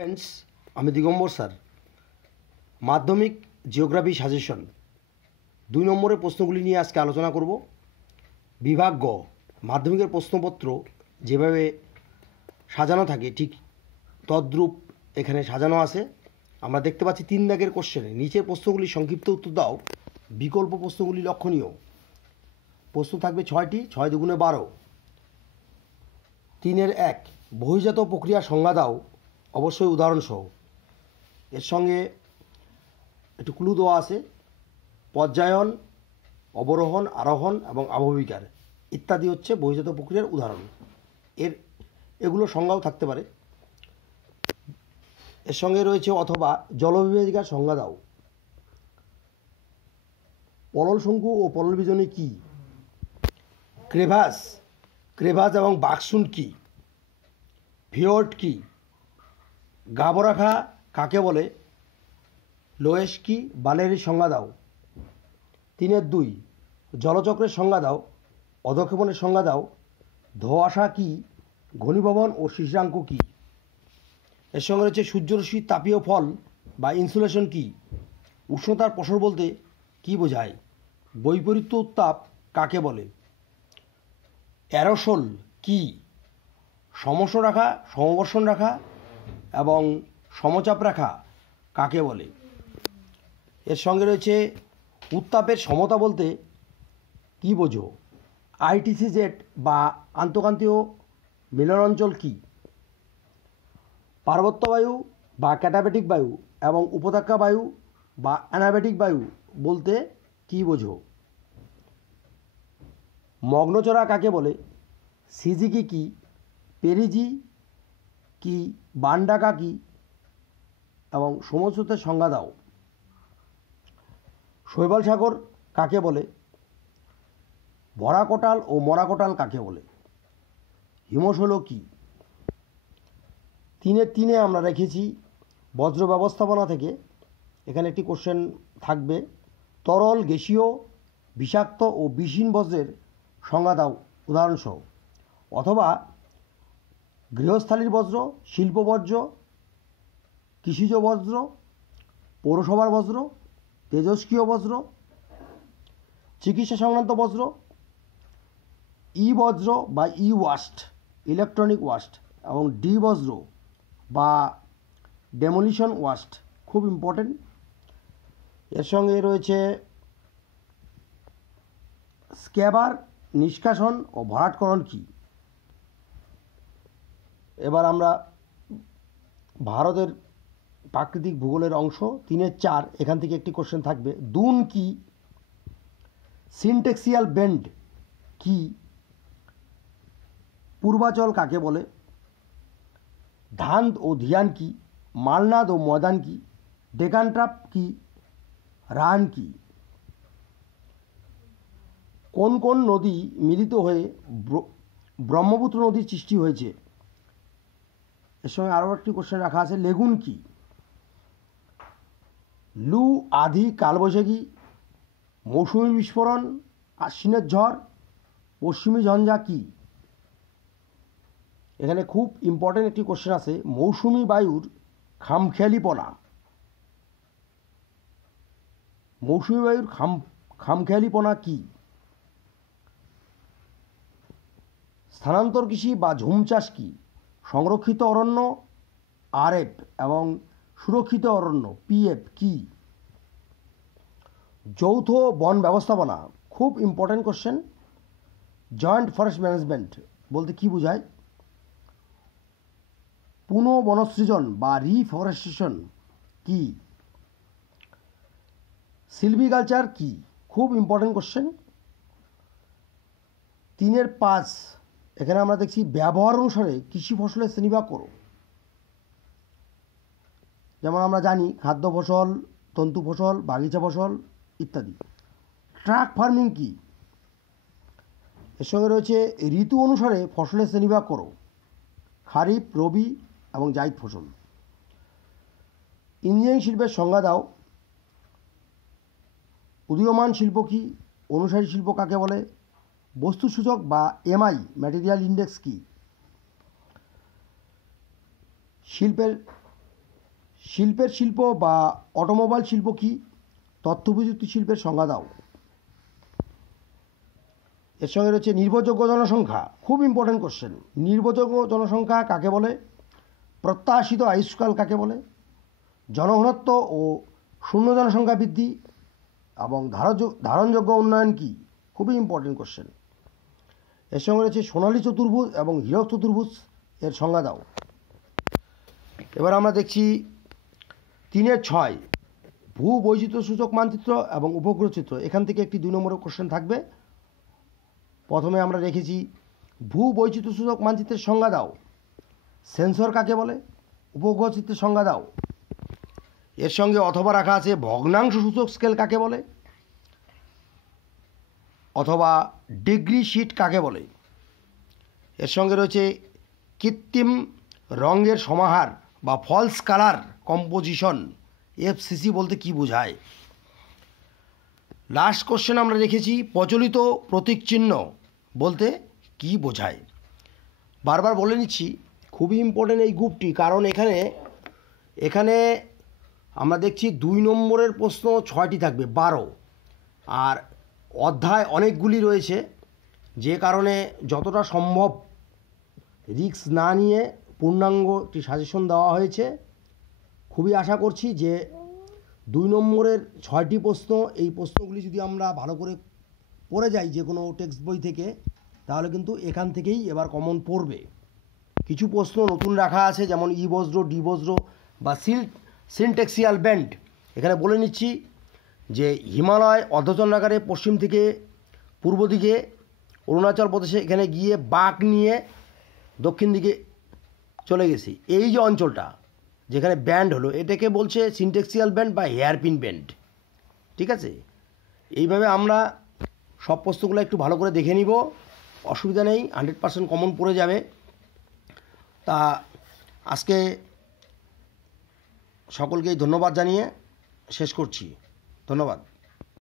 Friends আমি দিগম্বর sir মাধ্যমিক geography suggestion 2 নম্বরের প্রশ্নগুলি নিয়ে আজকে আলোচনা করব। বিভাগ গ মাধ্যমিকের প্রশ্নপত্র যেভাবে সাজানো থাকে ঠিক তদ্রূপ এখানে সাজানো আছে। আমরা দেখতে পাচ্ছি 3 দাগের কোশ্চেনে নিচের প্রশ্নগুলি সংক্ষিপ্ত উত্তর দাও, বিকল্প প্রশ্নগুলি লক্ষণীয়। প্রশ্ন থাকবে 6টি, 6 দুগুণে 12। 3-এর 1 বহির্জাত প্রক্রিয়ার সংজ্ঞা দাও, অবশ্যই উদাহরণসহ। এর সঙ্গে একটু ক্লু দেওয়া আছে, পর্যায়ন, অবরোহণ, আরোহণ এবং আবহবিকার ইত্যাদি হচ্ছে বহির্জাত প্রক্রিয়ার উদাহরণ। এগুলো সংজ্ঞাও থাকতে পারে। এর সঙ্গে রয়েছে অথবা জলবিভাজিকার সংজ্ঞা দাও। পলল শঙ্কু ও পলল বিজনী কী? ক্রেভাস এবং বাকসুন কী? ফিওর্ড কী? গাবরাখা কাকে বলে? লোয়েস কি? বালেরই সংজ্ঞা দাও। 3-এর 2 জলচক্রের সংজ্ঞা দাও, অধঃক্ষেপণের সংজ্ঞা দাও। ধোঁয়াশা কি? ঘনীভবন ও শিশিরাঙ্ক কি? এর সঙ্গে রয়েছে সূর্যরশ্মি তাপীয় ফল বা ইনসুলেশন কি? উষ্ণতার প্রসার বলতে কি বোঝায়? বৈপরীত্য উত্তাপ কাকে বলে? অ্যারোসোল কি? সমস্ত রাখা, সমবর্ষণ রাখা এবং সমচাপ রাখা কাকে বলে? এর সঙ্গে রয়েছে উত্তাপের সমতা বলতে কি বোঝো? আইটিসিজেড বা আন্তঃক্রান্তীয় মিলনাঞ্চল কি? পার্বত্য বায়ু বা ক্যাটাবেটিক বায়ু এবং উপত্যকা বায়ু বা অ্যানাবেটিক বায়ু বলতে কি বোঝো? মগ্নচড়া কাকে বলে? সিজিকি কি? পেরিজি কি? বান্ডাকা কি? এবং সমস্রোতের সংজ্ঞা দাও। শৈবাল সাগর কাকে বলে? ভরা কোটাল ও মরা কোটাল কাকে বলে? হিমশৈল কি? 3-এর 3 আমরা রেখেছি বজ্র ব্যবস্থাপনা থেকে। এখানে একটি কোশ্চেন থাকবে, তরল, গ্যাসীয়, বিষাক্ত ও বিষহীন বজ্রের সংজ্ঞা দাও উদাহরণসহ। অথবা গৃহস্থালির বজ্র, শিল্প বজ্র, কৃষিজ বজ্র, পৌরসভার বজ্র, তেজস্ক্রিয় বজ্র, চিকিৎসা সংক্রান্ত বজ্র, ই বজ্র বা ই ওয়াস্ট, ইলেকট্রনিক ওয়াস্ট, এবং ডি বজ্র বা ডেমোলিশন ওয়াস্ট, খুব ইম্পর্টেন্ট। এর সঙ্গে রয়েছে স্ক্যাবার নিষ্কাশন ও ভরাটকরণ কি? এবার আমরা ভারতের প্রাকৃতিক ভূগোলের অংশ 3-এর 4 এখান থেকে একটি কোশ্চেন থাকবে, দুন কি? সিনটেক্সিয়াল বেন্ড কি? পূর্বাচল কাকে বলে? ধান্দ ও ধিয়ান কি? মালনাদ ও ময়দান কি? ডেকান ট্রাপ কি? রান কি? কোন কোন নদী মিলিত হয়ে ব্রহ্মপুত্র নদীর সৃষ্টি হয়েছে? এর সঙ্গে আরও একটি কোশ্চেন রাখা আছে, লেগুন কি? লু, আধি, কালবৈশাখী, মৌসুমি বিস্ফোরণ, আশ্বিনের ঝড়, পশ্চিমী ঝঞ্ঝা কি? এখানে খুব ইম্পর্টেন্ট একটি কোশ্চেন আছে, মৌসুমি বায়ুর খামখেয়ালিপনা। মৌসুমি বায়ুর খামখেয়ালিপনা কি? স্থানান্তর কৃষি বা ঝুম চাষ কি? সংরক্ষিত অরণ্য আরএফ এবং সুরক্ষিত অরণ্য পিএফ কি? যৌথ বন ব্যবস্থাপনা, খুব important question. Joint forest management বলতে কি বোঝায়? পুনঃবনসৃজন বা রিফরেস্টেশন কি? সিলভিকালচার কি? খুব ইম্পর্টেন্ট কোশ্চেন। 3-এর 5 এখানে আমরা দেখছি ব্যবহার অনুসারে কৃষি ফসলের শ্রেণীভাগ করো। যেমন আমরা জানি খাদ্য ফসল, তন্তু ফসল, বাগিচা ফসল ইত্যাদি। ট্রাক ফার্মিং কি? এর সঙ্গে রয়েছে ঋতু অনুসারে ফসলের শ্রেণীভাগ করো, খারিফ, রবি এবং জাইদ ফসল। ইঞ্জিনিয়ারিং শিল্পের সংজ্ঞা দাও। উদীয়মান শিল্প কি? অনুসারী শিল্প কাকে বলে? বস্তুসূচক বা এমআই ম্যাটেরিয়াল ইন্ডেক্স কি? শিল্পের শিল্পের শিল্প বা অটোমোবাইল শিল্প কি? তথ্য প্রযুক্তি শিল্পের সংজ্ঞা দাও। এর সঙ্গে রয়েছে নির্ভরযোগ্য জনসংখ্যা, খুব ইম্পর্টেন্ট কোশ্চেন। নির্ভরযোগ্য জনসংখ্যা কাকে বলে? প্রত্যাশিত আয়ুষ্কাল কাকে বলে? জনঘনত্ব ও শূন্য জনসংখ্যা বৃদ্ধি এবং ধারণযোগ্য উন্নয়ন কি? খুবই ইম্পর্টেন্ট কোশ্চেন। এর সঙ্গে রয়েছে সোনালী চতুর্ভুজ এবং হীরক চতুর্ভুজ, এর সংজ্ঞা দাও। এবার আমরা দেখছি 3-6 ভূ বৈচিত্র্যসূচক মানচিত্র এবং উপগ্রহ চিত্র। এখান থেকে একটি 2 নম্বরের কোশ্চেন থাকবে। প্রথমে আমরা রেখেছি ভূ বৈচিত্র্যসূচক মানচিত্রের সংজ্ঞা দাও। সেন্সর কাকে বলে? উপগ্রহ চিত্রের সংজ্ঞা দাও। এর সঙ্গে অথবা রাখা আছে ভগ্নাংশ সূচক স্কেল কাকে বলে, অথবা ডিগ্রি শিট কাকে বলে। এর সঙ্গে রয়েছে কৃত্রিম রঙের সমাহার বা ফলস কালার কম্পোজিশন, এফসিসি বলতে কি বোঝায়। লাস্ট কোশ্চেন আমরা রেখেছি প্রচলিত প্রতীক চিহ্ন বলতে কি বোঝায়। বারবার বলে নিচ্ছি, খুবই ইম্পর্টেন্ট এই গ্রুপটি, কারণ এখানে আমরা দেখছি 2 নম্বরের প্রশ্ন 6টি থাকবে, 12, আর অধ্যায় অনেকগুলি রয়েছে, যে কারণে যতটা সম্ভব রিস্ক না নিয়ে পূর্ণাঙ্গ একটি সাজেশন দেওয়া হয়েছে। খুবই আশা করছি যে 2 নম্বরের 6টি প্রশ্ন, এই প্রশ্নগুলি যদি আমরা ভালো করে পড়ে যাই যে কোনো টেক্সট বই থেকে, তাহলে কিন্তু এখান থেকেই এবার কমন পড়বে। কিছু প্রশ্ন নতুন রাখা আছে, যেমন ই বজ্র, ডি বজ্র বা সিনট্যাক্সিয়াল ব্যান্ড। এখানে বলে নিচ্ছি যে হিমালয় অর্ধচন্দ্রাকারে পশ্চিম থেকে পূর্ব দিকে অরুণাচল প্রদেশে এখানে গিয়ে বাঁক নিয়ে দক্ষিণ দিকে চলে গেছি। এই যে অঞ্চলটা যেখানে ব্যান্ড হলো, এটাকে বলছে সিনট্যাক্সিয়াল ব্যান্ড বা হেয়ারপিন ব্যান্ড। ঠিক আছে, এইভাবে আমরা সব প্রশ্নগুলো একটু ভালো করে দেখে নিব, অসুবিধা নেই, 100% কমন পড়ে যাবে। তা আজকে সকলকেই ধন্যবাদ জানিয়ে শেষ করছি। ধন্যবাদ।